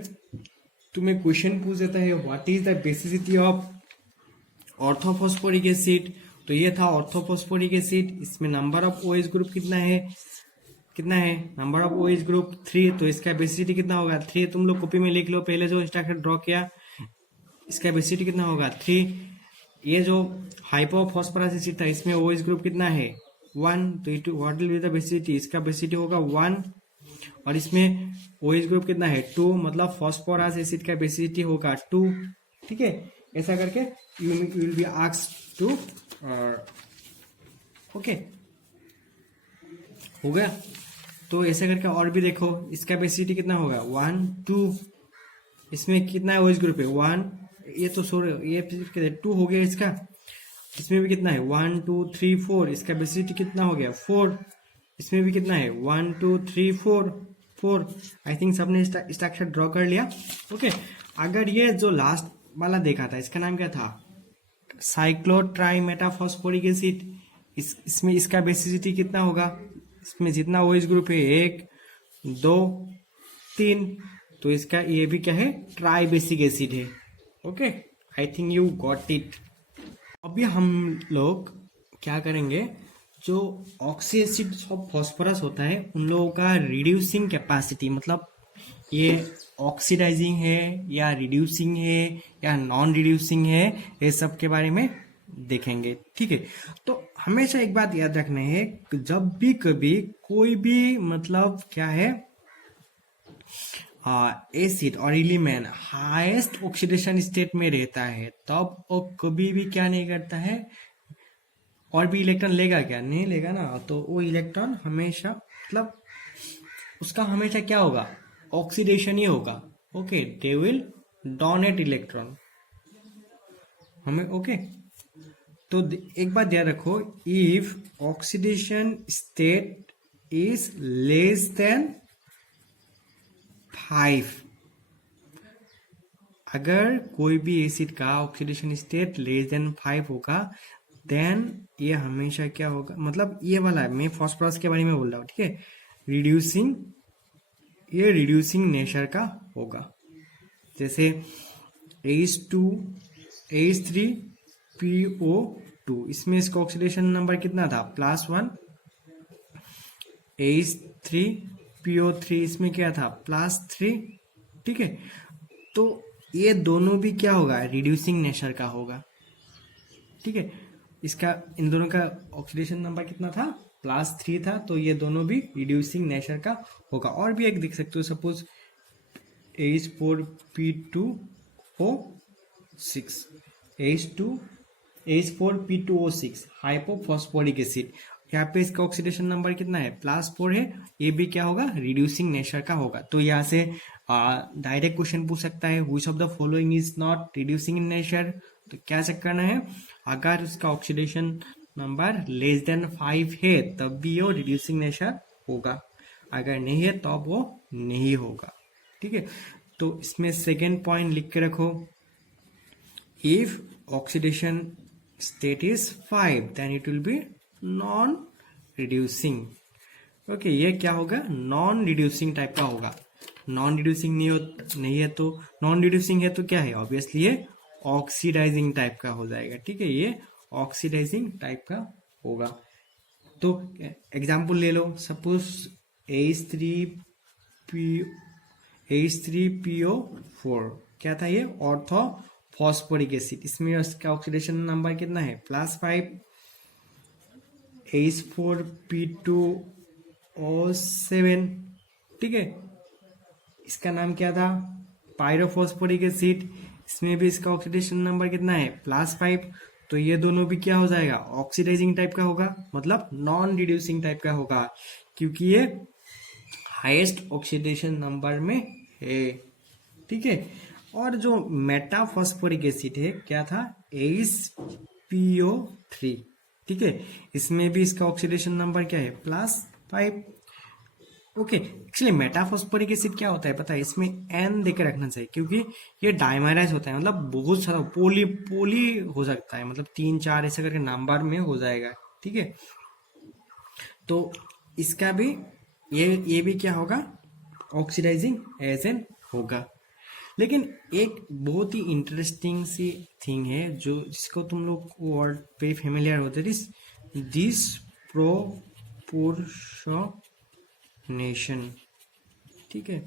तुम्हें क्वेश्चन पूछ देता है what is the basicity of orthophosphoric acid, तो ये था ऑर्थोफॉस्फोरिक एसिड, इसमें नंबर ऑफ OH ग्रुप कितना है, नंबर ऑफ OH ग्रुप 3, तो इसका बेसिसिटी कितना होगा 3, तुम लोग कॉपी में लिख लो, पहले जो स्ट्रक्चर ड्रॉ किया इसका बेसिसिटी कितना होगा 3। ये जो हाइपोफॉस्फोरस एसिड था इसमें OH ग्रुप कितना है 1, तो what will be the basicity, इसका बेसिसिटी होगा 1, और इसमें OH ग्रुप कितना है 2, मतलब फॉस्फोरस एसिड का बेसिसिटी होगा 2, ठीक है। ऐसा करके you will be asked to, okay, हो गया। तो ऐसे करके और भी देखो, इसका बेसिसिटी कितना होगा 1 2, इसमें कितना OH ग्रुप है 1, ये तो सॉरी ये 2 हो गया इसका, इसमें भी कितना है 1 2 3 4, इसका बेसिसिटी कितना हो गया 4, इसमें भी कितना है 1 2 3 4। आई थिंक सबने स्ट्रक्चर ड्रॉ कर लिया, ओके। अगर ये जो लास्ट वाला देखा था इसका नाम क्या था, साइक्लोट्राइमेटाफॉस्फोरिक एसिड, इसमें इसका बेसिसिटी कितना होगा, इसमें जितना OH ग्रुप है 1 2 3, तो इसका ये भी क्या है ट्राई बेसिक एसिड है, okay. I think you got it. अभी हम लोग क्या करेंगे, जो ऑक्सी एसिड ऑफ फॉस्फोरस होता है उन लोगों का रिड्यूसिंग कैपेसिटी, मतलब ये ऑक्सीडाइजिंग है या रिड्यूसिंग है या नॉन रिड्यूसिंग है, ये सब के बारे में देखेंगे, ठीक है। तो हमेशा एक बात याद रखना है, जब भी कभी कोई भी मतलब क्या है एसिड और एलिमेंट हाईएस्ट ऑक्सीडेशन स्टेट में रहता है, तब वो कभी भी क्या नहीं करता है, और भी इलेक्ट्रॉन लेगा क्या, नहीं लेगा ना, तो वो इलेक्ट्रॉन हमेशा मतलब उसका हमेशा क्या होगा, ऑक्सीडेशन ही होगा, okay. They will donate electron हमें, ओके। तो एक बात याद रखो, if oxidation state is less than 5, अगर कोई भी एसिड का ऑक्सीडेशन स्टेट लेस देन 5 होगा, देन ये हमेशा क्या होगा, मतलब ये वाला मैं फॉस्फोरस के बारे में बोल रहा हूँ, ठीक है, रिड्यूसिंग, ये रिड्यूसिंग नेचर का होगा, जैसे H2 H3 PO 2, इसमें इसका ऑक्सीडेशन नंबर कितना था, +1, H3PO3 इसमें क्या था, +3, ठीक है। तो ये दोनों भी क्या होगा, रिड्यूसिंग नेचर का होगा, ठीक है। इसका इन दोनों का ऑक्सीडेशन नंबर कितना था, +3 था, तो ये दोनों भी रिड्यूसिंग नेचर का होगा। और भी एक देख सकते हो, suppose H4P2O6, H4P2O6 hypophosphoric acid, यहाँ पे इसका ऑक्सीडेशन नंबर कितना है, +4 है, ये भी क्या होगा, रिड्यूसिंग नेचर का होगा। तो यहाँ से डायरेक्ट क्वेश्चन पूछ सकता है, which of the following is not reducing in nature. तो क्या चेक करना है, अगर उसका ऑक्सीडेशन नंबर <5 है तब भी वो रिड्यूसिंग नेचर होगा, अगर नहीं है तब वो नहीं होगा, ठीक है। तो इसमें सेकेंड पॉइंट लिख के रखो, if oxidation state is 5 then it will be non reducing. Okay, ये क्या होगा, नॉन रिड्यूसिंग टाइप का होगा। नॉन रिड्यूसिंग नहीं है तो, नॉन रिड्यूसिंग है तो क्या है, ऑब्वियसली ये ऑक्सीडाइजिंग टाइप का हो जाएगा, ठीक है, ये ऑक्सीडाइजिंग टाइप का होगा। तो एग्जाम्पल ले लो, सपोज H3PO4 क्या था, ये ऑर्थो फॉस्फोरिक एसिड, इसमें इसका ऑक्सीडेशन नंबर कितना है, +5। H4P2O7, ठीक है, इसका नाम क्या था, पायरोफॉस्फोरिक एसिड, इसमें भी इसका ऑक्सीडेशन नंबर कितना है, +5। तो ये दोनों भी क्या हो जाएगा, ऑक्सीडाइजिंग टाइप का होगा, मतलब नॉन रिड्यूसिंग टाइप का होगा, क्योंकि ये हाईएस्ट ऑक्सीडेशन नंबर में है, ठीक है। और जो मेटाफॉस्फोरिक एसिड है क्या था, HPO3, ठीक है, इसमें भी इसका ऑक्सीडेशन नंबर क्या है, +5। ओके, एक्चुअली मेटाफॉस्फोरिक एसिड क्या होता है पता है, इसमें N देकर रखना चाहिए, क्योंकि ये डाइमराइज होता है, मतलब बहुत सारा पोली हो सकता है, मतलब 3-4 ऐसे करके नंबर में हो जाएगा, ठीक है। तो इसका भी ये भी क्या होगा, ऑक्सीडाइजिंग एजेंट होगा। लेकिन एक बहुत ही इंटरेस्टिंग सी थिंग है जो जिसको तुम लोग वर्ड पे फेमिलियर होते, दिस प्रोपोर्शनेशन, ठीक है,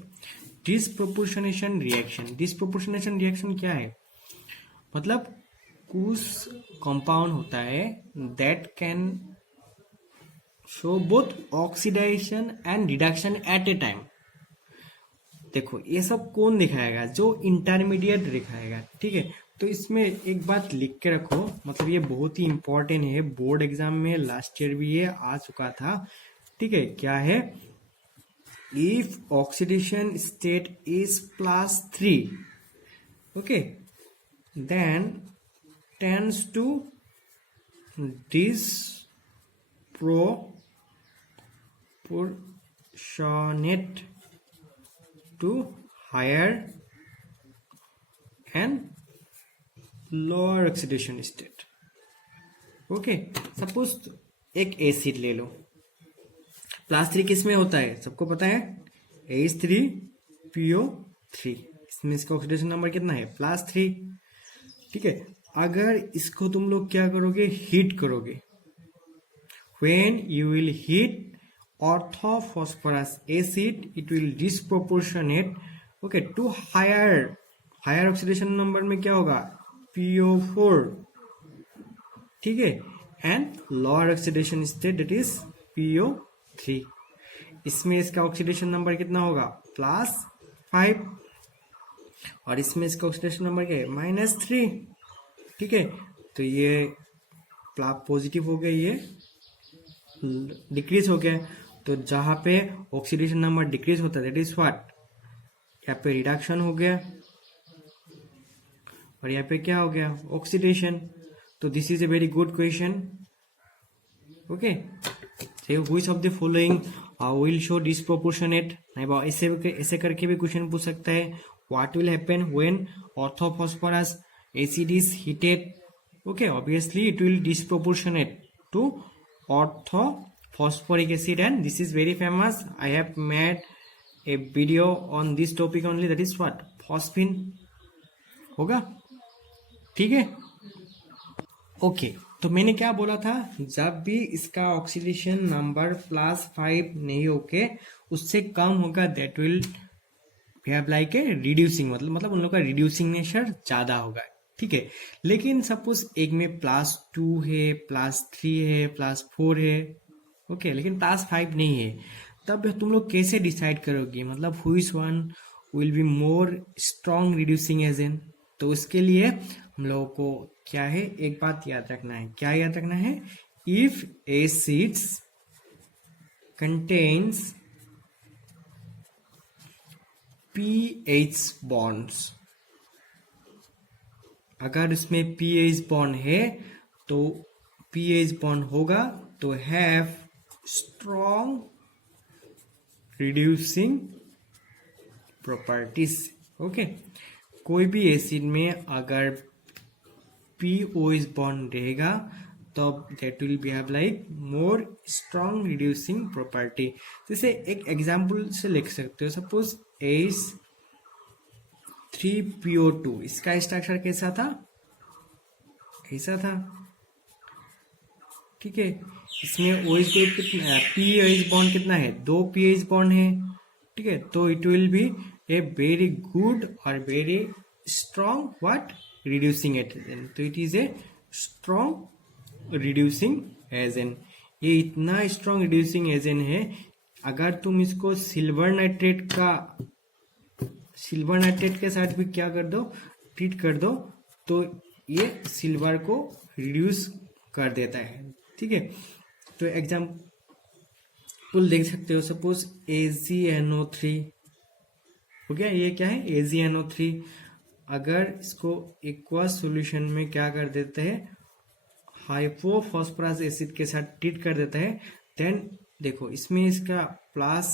डिसप्रोपोर्शनेशन रिएक्शन क्या है, मतलब कुछ कंपाउंड होता है that can show both oxidisation and reduction at a time. देखो ये सब कौन दिखाएगा, जो इंटरमीडिएट दिखाएगा, ठीक है। तो इसमें एक बात लिख के रखो, मतलब ये बहुत ही इंपॉर्टेंट है, बोर्ड एग्जाम में लास्ट ईयर भी ये आ चुका था, ठीक है। क्या है, if oxidation state is +3, okay, then tends to disproportionate to higher and lower oxidation state। Okay, suppose एक एसिड ले लो, +3 किस में होता है, सबको पता है, H3PO3, इसमें इसका ऑक्सीडेशन नंबर कितना है, +3, ठीक है। अगर इसको तुम लोग क्या करोगे, हीट करोगे, when you will heat orthophosphorus acid it will disproportionate, okay, to higher oxidation number में क्या होगा, PO4, ठीक है, and lower oxidation state that is PO3, इसमें इसका ऑक्सीडेशन नंबर कितना होगा, +5, और इसमें इसका ऑक्सीडेशन नंबर क्या है, -3, ठीक है। तो ये पॉजिटिव हो गया, ये डिक्रीज हो गया, तो जहां पे ऑक्सीडेशन नंबर डिक्रीज होता है दैट इज व्हाट, यहाँ पे रिडक्शन हो गया, और यहाँ पे क्या हो गया, ऑक्सीडेशन। तो this is a very good question, okay. Which of the following will show disproportionate, ऐसे करके भी क्वेश्चन पूछ सकता है, what will happen when orthophosphorous acid is heated, okay, obviously it will disproportionate to orthophosphoric acid, and this is very famous, I have made a video on this topic only, that is what, phosphine होगा, ठीक है, okay. तो मैंने क्या बोला था, जब भी इसका ऑक्सीडेशन नंबर +5 नहीं होके उससे कम होगा, that will behave like a reducing, मतलब उन लोग का रिड्यूसिंग नेचर ज्यादा होगा। ठीक है, लेकिन सपोज एक में +2 है, +3 है, +4 है, ओके, लेकिन +5 नहीं है, तब तुम लोग कैसे डिसाइड करोगे, मतलब हुईज one will be more strong reducing agent. तो उसके लिए हम लोगों को क्या है, एक बात याद रखना है। क्या याद रखना है? If acids contains pH bonds, अगर इसमें pH बॉन्ड है तो pH बॉन्ड होगा तो have strong reducing properties. Okay, कोई भी एसिड में अगर pOH बॉन्ड रहेगा तो that will behave like more strong reducing property. जैसे एक एग्जांपल से लिख सकते हो, सपोज H3PO2, इसका स्ट्रक्चर कैसा था? ऐसा था। ठीक है, इसमें OH ग्रुप कितना, pH बॉन्ड कितना है? 2 pH बॉन्ड है। ठीक है, तो it will be a very good और very strong what reducing agent. तो it is a strong reducing agent. ये इतना स्ट्रॉन्ग रिड्यूसिंग एजेंट है, अगर तुम इसको सिल्वर नाइट्रेट के साथ भी क्या कर दो, ट्रीट कर दो, तो ये सिल्वर को रिड्यूस कर देता है। ठीक है, तो एग्जाम्पल देख सकते हो, सपोज AgNO3 हो गया। ये क्या है? AgNO3। अगर इसको एक्वस सॉल्यूशन में क्या कर देते हैं, हाइपोफॉस्फोरस एसिड के साथ ट्रीट कर देता है, देन देखो इसमें इसका प्लस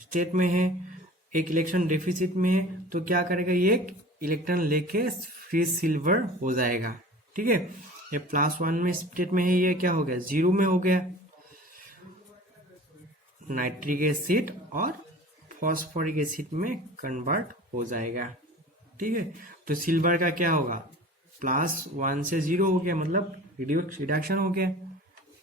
स्टेट में है, एक इलेक्ट्रॉन डेफिसिट में है, तो क्या करेगा, ये एक इलेक्ट्रॉन लेके फ्री सिल्वर हो जाएगा। ठीक है, ये +1 में स्टेट में है, ये क्या हो गया, 0 में हो गया, नाइट्रिक एसिड और फॉस्फोरिक एसिड में कन्वर्ट हो जाएगा। ठीक है, तो सिल्वर का क्या होगा, +1 से 0 हो गया, मतलब रिडक्शन हो गया।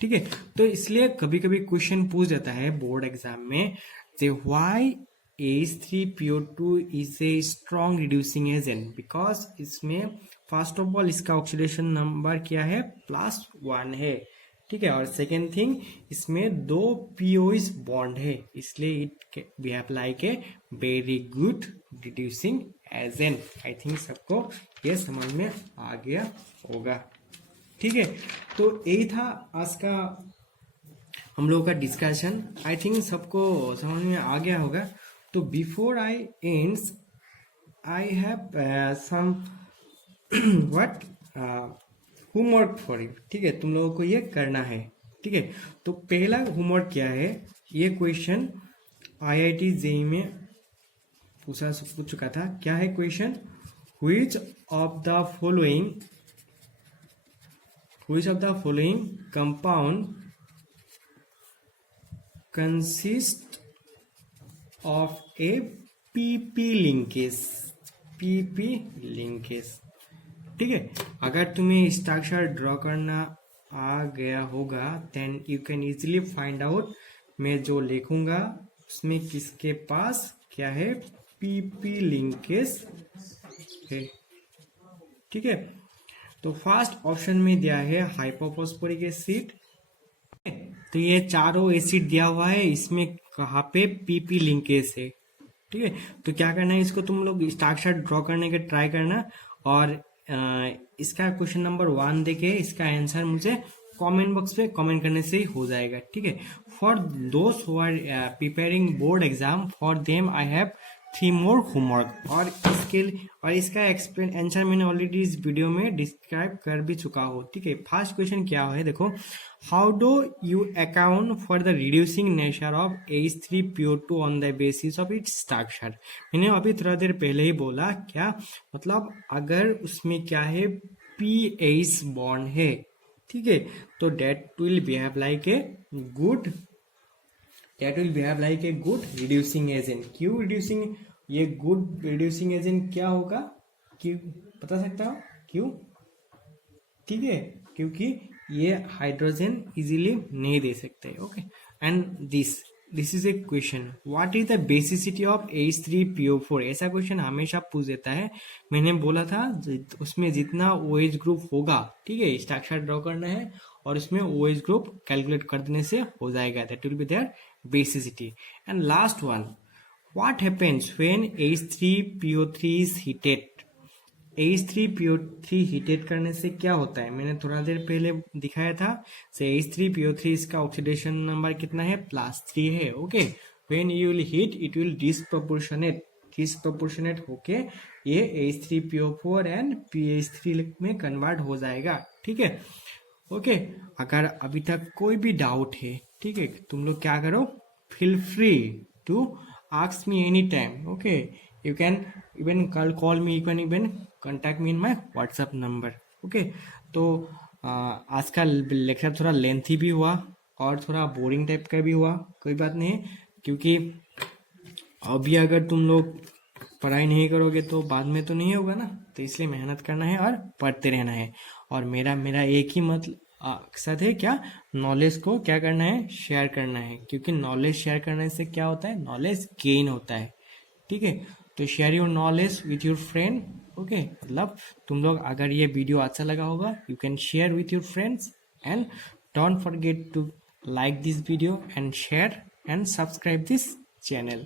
ठीक है, तो इसलिए कभी कभी क्वेश्चन पूछ देता है बोर्ड एग्जाम में, why H3PO2 is a strong reducing agent, because इसमें फर्स्ट ऑफ ऑल इसका ऑक्सीडेशन नंबर क्या है, +1 है। ठीक है, और सेकेंड थिंग, इसमें 2 pOH बॉन्ड है, इसलिए it behave like a very good reducing agent. I think सबको ये समझ में आ गया होगा। ठीक है, तो यही था आज का हम लोगों का डिस्कशन। आई थिंक सबको समझ में आ गया होगा। तो before I ends, I have some what homework for you. ठीक है, तुम लोगों को ये करना है। ठीक है, तो पहला होमवर्क क्या है, ये क्वेश्चन IIT JEE में पूछ चुका था। क्या है question, which of the following compound consist of A PP linkage. ठीक है, अगर तुम्हें स्ट्रक्चर ड्रॉ करना आ गया होगा, then you can easily find out, मैं जो लिखूंगा उसमें किसके पास क्या है, PP लिंकेज है। ठीक है, तो फर्स्ट ऑप्शन में दिया है हाइपोफॉस्फोरिक एसिड। तो ये चारों एसिड दिया हुआ है, इसमें कहाँ पे PP लिंकेज है। ठीक है, तो क्या करना है, इसको तुम लोग स्ट्रक्चर ड्रॉ करने के ट्राई करना, और इसका क्वेश्चन नंबर 1 देके इसका आंसर मुझे कमेंट बॉक्स में कमेंट करने से ही हो जाएगा। ठीक है, फॉर दोस्त who are preparing board exam, for them I have 3 more homework, और इसका एक्सप्लेन आंसर मैंने ऑलरेडी इस वीडियो में डिस्क्राइब कर भी चुका हूँ। ठीक है, फर्स्ट क्वेश्चन क्या है, देखो, how do you account for the reducing nature of H3PO2 on the basis of its structure. मैंने अभी थोड़ा देर पहले ही बोला, क्या मतलब, अगर उसमें क्या है, pH बॉन्ड है। ठीक है, तो that will behave like a good reducing agent. क्यों रिड्यूसिंग, ये गुड रिड्यूसिंग एजेंट क्या होगा, क्यों बता सकता हो क्यों? ठीक है, क्योंकि ये हाइड्रोजन इजीली नहीं दे सकते. Okay, and this is a question, what is the basicity of H3PO4. ऐसा क्वेश्चन हमेशा पूछ देता है. मैंने बोला था उसमें जितना OH ग्रुप होगा, ठीक है, स्ट्रक्चर ड्रॉ करना है और उसमें OH ग्रुप कैलकुलेट कर देने से हो जाएगा. That will be there basicity. And last one, what happens when H3PO3 is heated. H3PO3 heated करने से क्या होता है, मैंने थोड़ा देर पहले दिखाया था. से H3PO3 इसका ऑक्सीडेशन नंबर कितना है, +3 है. Okay, when you will heat it will disproportionate होके ये H3PO4 एंड PH3 में कन्वर्ट हो जाएगा. ठीक है. ओके, अगर अभी तक कोई भी डाउट है, ठीक है, तुम लोग क्या करो, feel free to ask me anytime. Okay, you can even call me, you can even contact me in my WhatsApp number. Okay, तो आज का लेक्चर थोड़ा लेंथी भी हुआ और थोड़ा बोरिंग टाइप का भी हुआ. कोई बात नहीं है, क्योंकि अभी अगर तुम लोग पढ़ाई नहीं करोगे तो बाद में तो नहीं होगा ना. तो इसलिए मेहनत करना है और पढ़ते रहना है. और मेरा एक ही मकसद है, क्या, नॉलेज को क्या करना है, शेयर करना है. क्योंकि नॉलेज शेयर करने से क्या होता है, नॉलेज गेन होता है. ठीक है, तो share your knowledge with your friend. Okay, मतलब तुम लोग अगर ये वीडियो अच्छा लगा होगा, you can share with your friends and don't forget to like this video and share and subscribe this channel.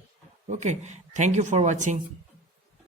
Okay, thank you for watching.